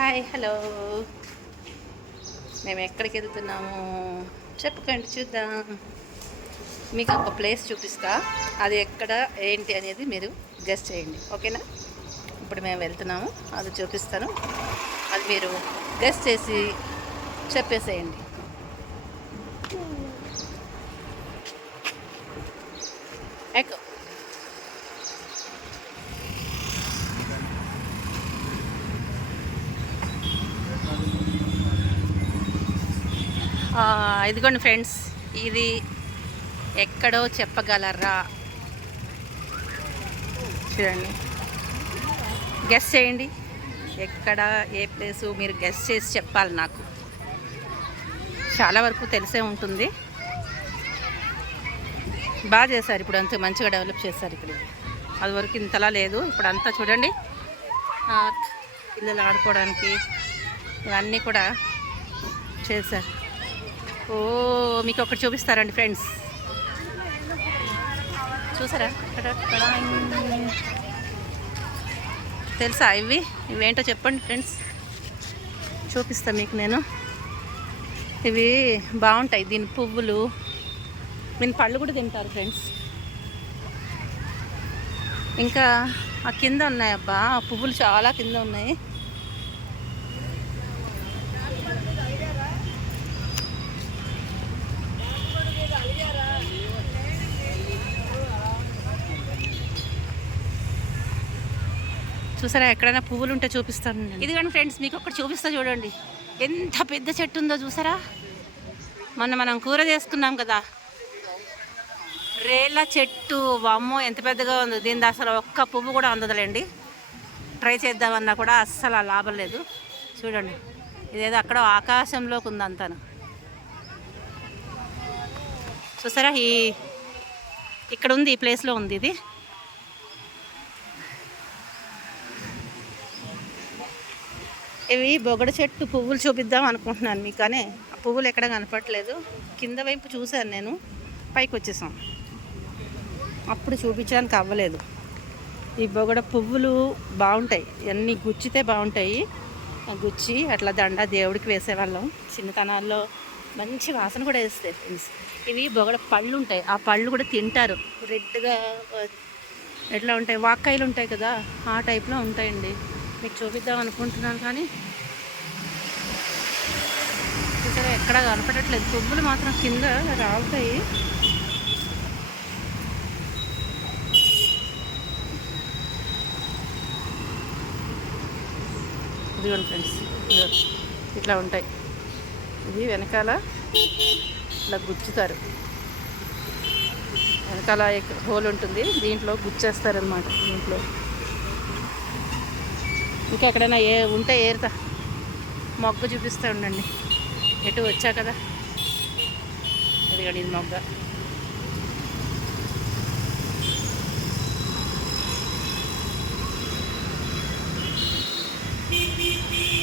Hi hello. మేము ఎక్కడికి వెళ్తున్నాము చెప్పకండి, చూద్దాం. మీకు ఒక ప్లేస్ చూపిస్తా, అది ఎక్కడ ఏంటి అనేది మీరు గెస్ చేయండి, ఓకేనా? ఇప్పుడు మేము వెళ్తున్నాము, అది చూపిస్తాను, అది మీరు గెస్ చేసి చెప్పేసేయండి. ఎక్కో ఇదిగోండి ఫ్రెండ్స్, ఇది ఎక్కడో చెప్పగలరా? చూడండి, గెస్ చేయండి. ఎక్కడ, ఏ ప్లేసు మీరు గెస్ చేసి చెప్పాలి. నాకు చాలా వరకు తెలిసే ఉంటుంది. బాగా చేశారు, ఇప్పుడు అంతా మంచిగా డెవలప్ చేశారు ఇక్కడ. అది వరకు ఇంతలా లేదు, ఇప్పుడు అంతా చూడండి, పిల్లలు ఆడుకోవడానికి ఇవన్నీ కూడా చేశారు. ఓ, మీకు ఒకటి చూపిస్తారండి ఫ్రెండ్స్, చూసారా? తెలుసా ఇవేంటో చెప్పండి ఫ్రెండ్స్, చూపిస్తా మీకు నేను. ఇవి బాగుంటాయి, దీని పువ్వులు, దీని పళ్ళు కూడా తింటారు ఫ్రెండ్స్. ఇంకా ఆ కింద ఉన్నాయి, అబ్బా ఆ పువ్వులు చాలా కింద ఉన్నాయి. చూసారా? ఎక్కడైనా పువ్వులు ఉంటే చూపిస్తాను. ఇదిగోండి ఫ్రెండ్స్, మీకు ఒకటి చూపిస్తా చూడండి, ఎంత పెద్ద చెట్టు ఉందో చూసారా? మనం కూర చేసుకున్నాం కదా, రేళ్ళ చెట్టు. వామ్మో, ఎంత పెద్దగా ఉంది! దీని అసలు ఒక్క పువ్వు కూడా అందదులేండి. ట్రై చేద్దామన్నా కూడా అస్సలు లాభం లేదు. చూడండి, ఇదేదో అక్కడ ఆకాశంలోకి ఉంది అంతాను. చూసారా? ఇక్కడ ఉంది, ఈ ప్లేస్లో ఉంది ఇది. ఇవి బొగడ చెట్టు పువ్వులు చూపిద్దాం అనుకుంటున్నాను మీకు, కానీ ఆ పువ్వులు ఎక్కడ కనపడట్లేదు. కింద వైపు చూశాను నేను, పైకి వచ్చేసాం, అప్పుడు చూపించడానికి అవ్వలేదు. ఈ బొగడ పువ్వులు బాగుంటాయి, అన్నీ గుచ్చితే బాగుంటాయి. గుచ్చి అట్లా దండ దేవుడికి వేసేవాళ్ళం చిన్నతనాల్లో. మంచి వాసన కూడా వేస్తాయి ఫ్రెండ్స్. ఇవి బొగడ పళ్ళు ఉంటాయి, ఆ పళ్ళు కూడా తింటారు. రెడ్గా ఎట్లా ఉంటాయి, వాక్కాయలు ఉంటాయి కదా, ఆ టైప్లో ఉంటాయండి. మీకు చూపిద్దాం అనుకుంటున్నాను కానీ చూసారా, ఎక్కడ కనపడట్లేదు. పువ్వులు మాత్రం కింద రావుతాయి. ఇదిగోండి ఫ్రెండ్స్, ఇట్లా ఉంటాయి. ఇది వెనకాల ఇట్లా గుచ్చుతారు, వెనకాల హోల్ ఉంటుంది, దీంట్లో గుచ్చేస్తారనమాట. దీంట్లో ఇంకా ఎక్కడైనా ఉంటే ఏరుతా, మొగ్గ చూపిస్తూ ఉండండి. ఎటు వచ్చా కదా, అది కూడా ఇది మొగ్గ.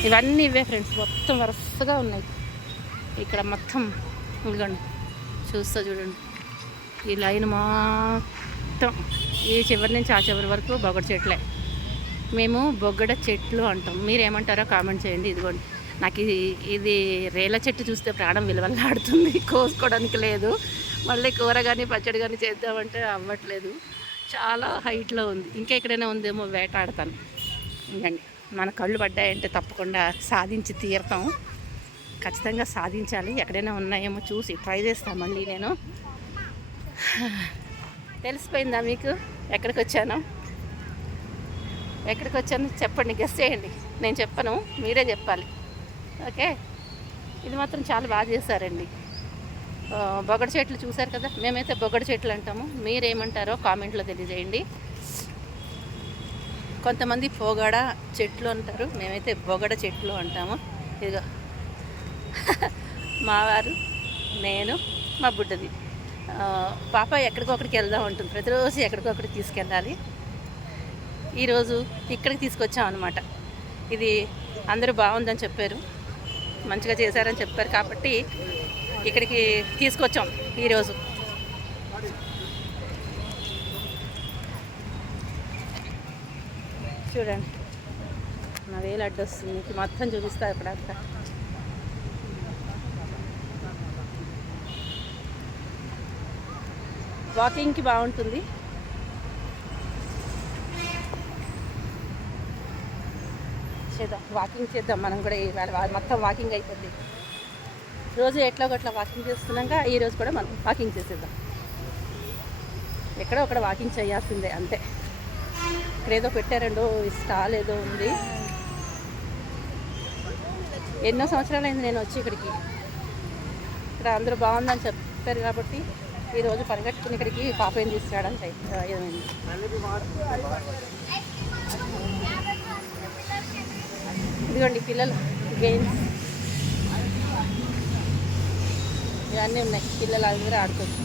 ఇవన్నీ ఇవే ఫ్రెండ్స్, మొత్తం వరుసగా ఉన్నాయి ఇక్కడ మొత్తం. ఇదిగోండి, చూస్తా చూడండి, ఈ లైన్ మొత్తం ఈ చివరి నుంచి ఆ చివరి వరకు బొగడ చెట్లే. మేము బొగ్గడ చెట్లు అంటాం, మీరేమంటారో కామెంట్ చేయండి. ఇదిగోండి, నాకు ఇది రేల చెట్టు చూస్తే ప్రాణం విలువలాడుతుంది. కోసుకోవడానికి లేదు, మళ్ళీ కూర కానీ పచ్చడి కానీ చేద్దామంటే అవ్వట్లేదు, చాలా హైట్లో ఉంది. ఇంకా ఎక్కడైనా ఉందేమో వేటాడతాను. ఇంకండి, మన కళ్ళు పడ్డాయంటే తప్పకుండా సాధించి తీరతాం, ఖచ్చితంగా సాధించాలి. ఎక్కడైనా ఉన్నాయేమో చూసి ట్రై చేస్తాను మళ్ళీ నేను. తెలిసిపోయిందా మీకు ఎక్కడికి వచ్చాను? ఎక్కడికి వచ్చాను చెప్పండి, గెస్ చేయండి. నేను చెప్పను, మీరే చెప్పాలి, ఓకే? ఇది మాత్రం చాలా బాగా చేశారండి. బొగడ చెట్లు చూశారు కదా, మేమైతే బొగడ చెట్లు అంటాము, మీరేమంటారో కామెంట్లో తెలియజేయండి. కొంతమంది పొగడ చెట్లు అంటారు, మేమైతే బొగడ చెట్లు అంటాము. ఇదిగో మావారు, నేను, మా బుడ్డది పాప ఎక్కడికొక్కడికి వెళ్దాం ఉంటుంది, ప్రతిరోజు ఎక్కడికొక్కడికి తీసుకెళ్ళాలి. ఈరోజు ఇక్కడికి తీసుకొచ్చాం అనమాట. ఇది అందరూ బాగుందని చెప్పారు, మంచిగా చేశారని చెప్పారు, కాబట్టి ఇక్కడికి తీసుకొచ్చాం ఈరోజు. చూడండి, నావే వేలు అడ్డు వస్తుంది. మీకు మొత్తం చూపిస్తా ఇప్పుడంతా. వాకింగ్కి బాగుంటుంది. చేద్దాం, వాకింగ్ చేద్దాం మనం కూడా. ఇవాళ మొత్తం వాకింగ్ అయిపోద్ది. రోజు ఎట్లా ఒకట్లా వాకింగ్ చేస్తున్నాక ఈరోజు కూడా మనం వాకింగ్ చేసేద్దాం. ఎక్కడో ఒకడ వాకింగ్ చేయాల్సిందే అంతే. ఇక్కడ ఏదో పెట్టారండో స్టాల్ ఏదో ఉంది. ఎన్నో సంవత్సరాలైంది నేను వచ్చి ఇక్కడికి. ఇక్కడ అందరూ బాగుందని చెప్పారు కాబట్టి ఈరోజు పరిగెట్టుకుని ఇక్కడికి పాపేం తీసుకురావడానికి అయింది. ఇదిగోండి పిల్లలు గేమ్స్ ఇవన్నీ ఉన్నాయి. పిల్లలు అందరూ ఆడుకోవచ్చు.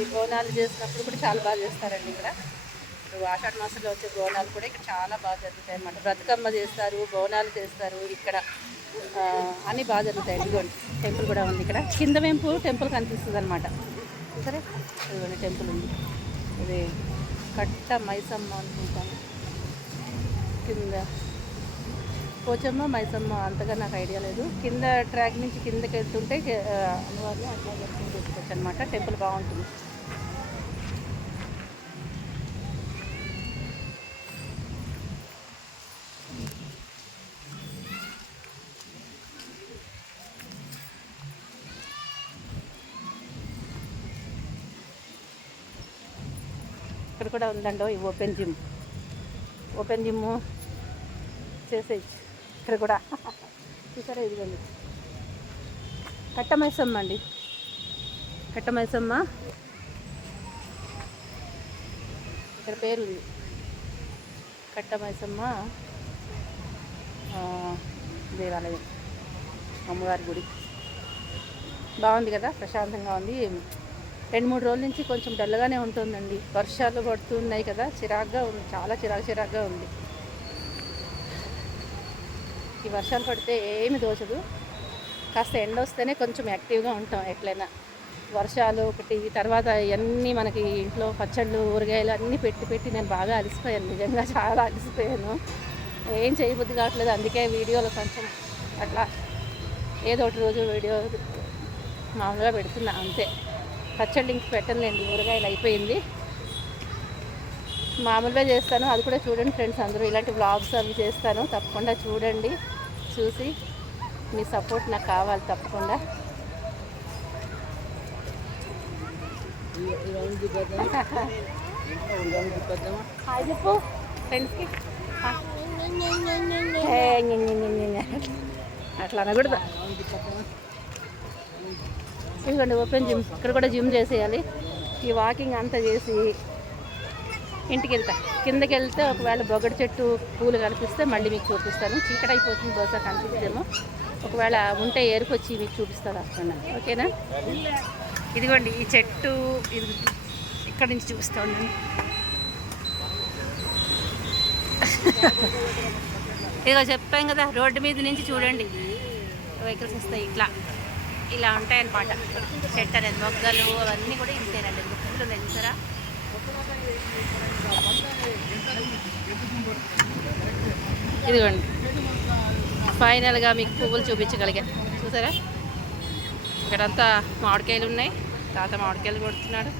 ఈ బోనాలు చేసినప్పుడు కూడా చాలా బాగా చేస్తారండి ఇక్కడ. ఇప్పుడు ఆషాఢ మాసంలో వచ్చే బోనాలు కూడా ఇక్కడ చాలా బాగా జరుగుతాయి అన్నమాట. బ్రతుకమ్మ చేస్తారు, బోనాలు చేస్తారు ఇక్కడ, అన్నీ బాగా జరుగుతాయి. ఇదిగోండి టెంపుల్ కూడా ఉంది ఇక్కడ. కింద వెంపు టెంపుల్ కనిపిస్తుంది అనమాట. సరే ఇదిగోండి టెంపుల్ ఉంది. ఇది కట్ట మైసమ్మ అనుకుంటాను. కింద పోచమ్మ మైసమ్మ అంతగా నాకు ఐడియా లేదు. కింద ట్రాక్ నుంచి కిందకి వెళ్తుంటే అమ్మవారిని అట్లా దర్శనం చేసుకోవచ్చు అనమాట. టెంపుల్ బాగుంటుంది. ఇక్కడ కూడా ఉందండో ఈ ఓపెన్ జిమ్. ఓపెన్ జిమ్ చేసేయచ్చు ఇక్కడ కూడా. చూసారా ఇదిగోండి కట్టమైసమ్మ అండి. కట్టమైసమ్మ ఇక్కడ పేరు ఉంది. కట్టమైసమ్మ దేవాలయం, అమ్మవారి గుడి. బాగుంది కదా, ప్రశాంతంగా ఉంది. 2-3 రోజుల నుంచి కొంచెం డల్గానే ఉంటుందండి. వర్షాలు పడుతున్నాయి కదా, చిరాగ్గా ఉంది, చాలా చిరాగ్గా ఉంది. ఈ వర్షాలు పడితే ఏమి దోచదు. కాస్త ఎండ వస్తేనే కొంచెం యాక్టివ్గా ఉంటాం ఎట్లయినా. వర్షాలు ఒకటి, తర్వాత ఇవన్నీ మనకి ఇంట్లో పచ్చళ్ళు ఊరగాయలు అన్నీ పెట్టి నేను బాగా అలసిపోయాను. నిజంగా చాలా అలసిపోయాను. ఏం చేయబుద్ధి కావట్లేదు. అందుకే వీడియోలో కొంచెం అట్లా ఏదో ఒకటి రోజు వీడియో మామూలుగా పెడుతున్నా అంతే. పచ్చళ్ళు ఇంక పెట్టనులేండి, ఊరగాయలు అయిపోయింది. మామూలుగా చేస్తాను, అది కూడా చూడండి ఫ్రెండ్స్. అందరూ ఇలాంటి వ్లాగ్స్ అవి చేస్తాను, తప్పకుండా చూడండి. చూసి మీ సపోర్ట్ నాకు కావాలి తప్పకుండా. హాయ్ చెప్పు ఫ్రెండ్స్కి. అట్లా అనకూడదు. ఇదిగోండి ఓపెన్ జిమ్. ఇక్కడ కూడా జిమ్ చేసేయాలి. ఈ వాకింగ్ అంతా చేసి ఇంటికి వెళ్తా. కిందకి వెళ్తే ఒకవేళ బొగడి చెట్టు పూలు కనిపిస్తే మళ్ళీ మీకు చూపిస్తాను. చీకటి అయిపోతుంది, బహుశా కనిపిస్తేమో. ఒకవేళ ఉంటే ఏరుకొచ్చి మీకు చూపిస్తాను అక్కడ. ఓకేనా? ఇదిగోండి ఈ చెట్టు, ఇది ఇక్కడ నుంచి చూపిస్తా ఉండండి. ఇదిగో చెప్పాం కదా, రోడ్డు మీద నుంచి చూడండి వెహికల్స్ వస్తాయి. ఇలా ఉంటాయన్నమాట. చెట్టు అనేది, మొగ్గలు అవన్నీ కూడా ఇంతేనండి. పువ్వులు ఉన్నాయి చూసారా. ఇదిగోండి ఫైనల్గా మీకు పువ్వులు చూపించగలిగా. చూసారా, ఇక్కడంతా మామిడికాయలు ఉన్నాయి. తాత మామిడికాయలు కొడుతున్నాడు.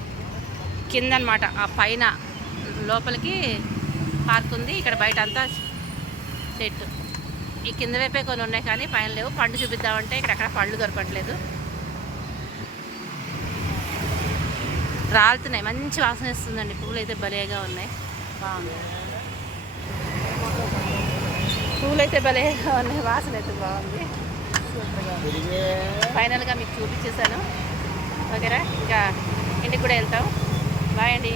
కింద అనమాట, ఆ పైన లోపలికి పార్క్ ఉంది. ఇక్కడ బయట అంతా చెట్టు. ఈ కింద వైపే కొన్ని ఉన్నాయి కానీ పైన లేవు. పండు చూపిద్దామంటే ఇక్కడ పళ్ళు దొరకట్లేదు. రాలుతున్నాయి, మంచి వాసన ఇస్తుందండి. పువ్వులు అయితే భలేగా ఉన్నాయి, బాగుంది. పువ్వులు అయితే భలేగా ఉన్నాయి, వాసన అయితే బాగుంది. ఫైనల్గా మీకు చూపించేశాను. ఓకేనా? ఇంకా ఇంటికి కూడా వెళ్తాం. బాయ్ అండి.